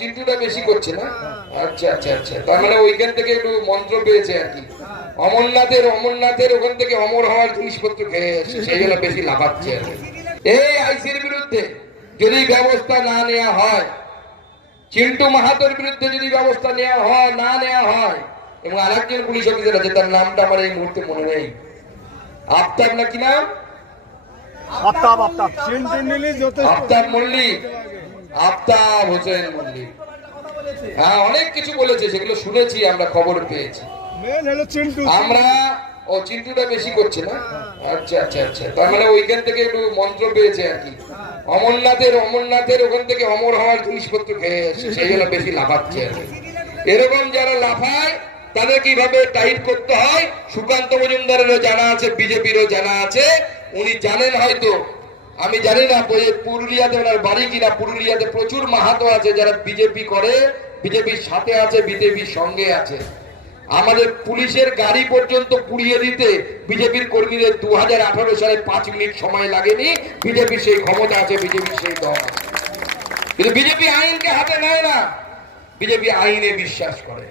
চিন্তুটা বেশি করছে না। আচ্ছা আচ্ছা আচ্ছা, তার মানে ওইখান থেকে একটু মন্ত্র পেয়েছে আর কি। অমরনাথের ওখান থেকে অমর হওয়ার জিনিসপত্র খেয়ে এসে সেই জন্য বেশি লাফাচ্ছে আর কি। এই আইসির বিরুদ্ধে যদি ব্যবস্থা না নেওয়া হয়, চিন্টু মাহাতোর বিরুদ্ধে যদি ব্যবস্থা নেওয়া হয়, না নেওয়া হয়, এবং আরেকজন পুলিশ অফিসার আছে, তার নামটা আমার এই মুহূর্তে মনে নেই, আফতাব নাকি নাম, আফতাব মল্লিক, আফতাব হোসেন মল্লিক। হ্যাঁ, অনেক কিছু বলেছে, সেগুলো শুনেছি, আমরা খবর পেয়েছি। আমরা ও চিন্তুটা বেশি করছে না। আচ্ছা আচ্ছা আচ্ছা, তার মানে ওইখান থেকে একটু মন্ত্র পেয়েছে আর কি। অমরনাথের ওখান থেকে অমর হওয়ার জিনিসপত্র খেয়ে এসে সেই জন্য বেশি লাফাচ্ছে আর কি। এরকম যারা লাফায় তাদের কিভাবে টাইট করতে হয় সুকান্ত মজুমদারেরও জানা আছে, বিজেপিরও জানা আছে, উনি জানেন হয়তো, আমি জানি না পুরুলিয়াতে ওনার বাড়ি কিনা। পুরুলিয়াতে প্রচুর মাহাতো আছে যারা বিজেপি করে, বিজেপির সাথে আছে, বিজেপির সঙ্গে আছে। আমাদের পুলিশের গাড়ি পর্যন্ত পুড়িয়ে দিতে বিজেপির কর্মীদের 2018 সালে 5 মিনিট সময় লাগেনি। বিজেপির সেই ক্ষমতা আছে, বিজেপির সেই দল আছে, কিন্তু বিজেপি আইনকে হাতে নেয় না, বিজেপি আইনে বিশ্বাস করে।